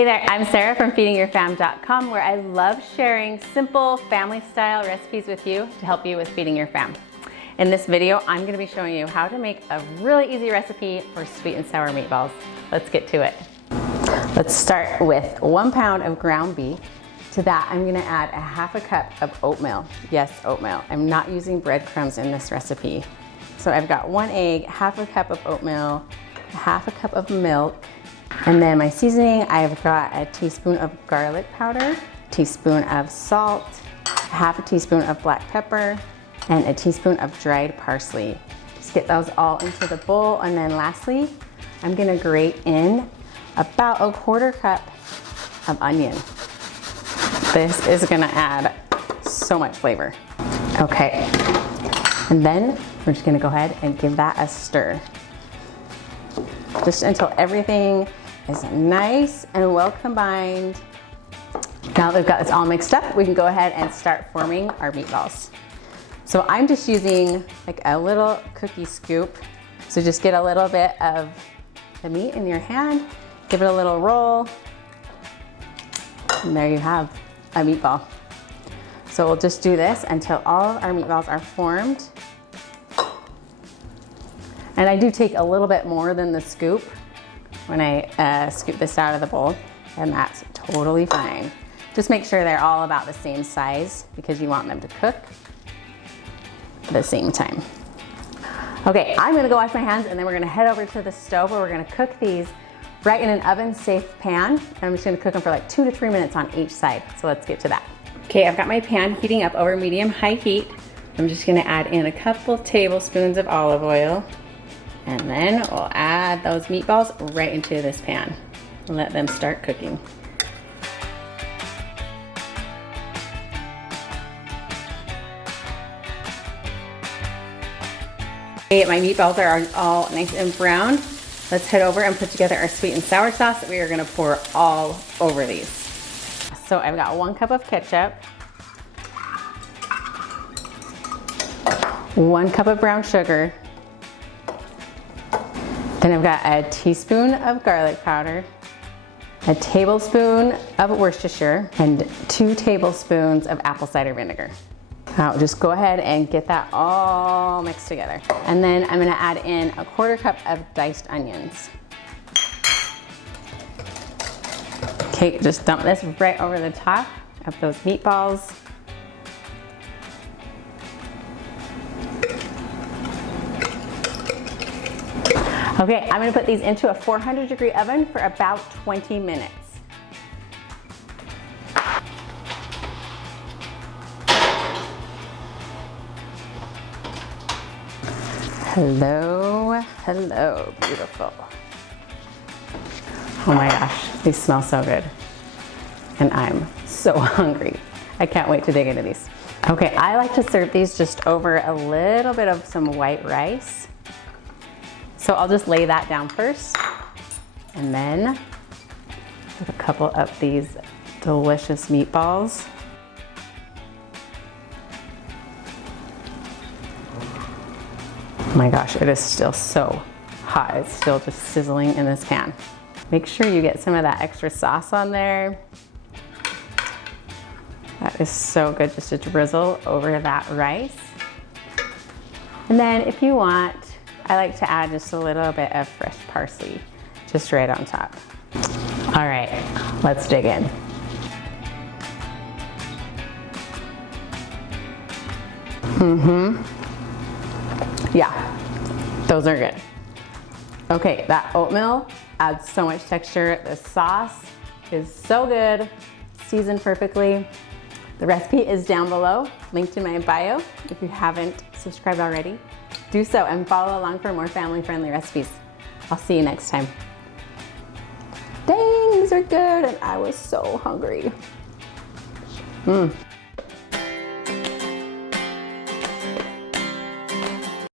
Hey there, I'm Sarah from feedingyourfam.com, where I love sharing simple family-style recipes with you to help you with feeding your fam. In this video, I'm going to be showing you how to make a really easy recipe for sweet and sour meatballs. Let's get to it. Let's start with 1 pound of ground beef. To that, I'm going to add a half a cup of oatmeal. Yes, oatmeal. I'm not using breadcrumbs in this recipe. So I've got 1 egg, half a cup of oatmeal, half a cup of milk, and then my seasoning, I've got a teaspoon of garlic powder, a teaspoon of salt, half a teaspoon of black pepper, and a teaspoon of dried parsley. Just get those all into the bowl, and then lastly, I'm gonna grate in about a 1/4 cup of onion. This is gonna add so much flavor. Okay, and then we're just gonna go ahead and give that a stir. Just until everything is nice and well combined. Now that we've got this all mixed up, we can go ahead and start forming our meatballs. So I'm just using like a little cookie scoop. So just get a little bit of the meat in your hand, give it a little roll, and there you have a meatball. So we'll just do this until all of our meatballs are formed. And I do take a little bit more than the scoop when I scoop this out of the bowl, and that's totally fine. Just make sure they're all about the same size because you want them to cook at the same time. Okay, I'm gonna go wash my hands and then we're gonna head over to the stove where we're gonna cook these right in an oven-safe pan. And I'm just gonna cook them for like 2 to 3 minutes on each side. So let's get to that. Okay, I've got my pan heating up over medium-high heat. I'm just gonna add in a couple tablespoons of olive oil. And then we'll add those meatballs right into this pan and let them start cooking. Okay, my meatballs are all nice and brown. Let's head over and put together our sweet and sour sauce that we are gonna pour all over these. So I've got 1 cup of ketchup, 1 cup of brown sugar, then I've got a teaspoon of garlic powder, a tablespoon of Worcestershire, and 2 tablespoons of apple cider vinegar. Now just go ahead and get that all mixed together. And then I'm gonna add in a 1/4 cup of diced onions. Okay, just dump this right over the top of those meatballs. Okay, I'm gonna put these into a 400-degree oven for about 20 minutes. Hello, hello, beautiful. Oh my gosh, these smell so good. And I'm so hungry. I can't wait to dig into these. Okay, I like to serve these just over a little bit of some white rice. So I'll just lay that down first, and then with a couple of these delicious meatballs. Oh my gosh, it is still so hot. It's still just sizzling in this pan. Make sure you get some of that extra sauce on there. That is so good just to drizzle over that rice. And then if you want, I like to add just a little bit of fresh parsley, just right on top. All right, let's dig in. Yeah, those are good. Okay, that oatmeal adds so much texture. The sauce is so good, seasoned perfectly. The recipe is down below, linked in my bio. If you haven't subscribed already, do so and follow along for more family-friendly recipes. I'll see you next time. Dang, these are good, and I was so hungry.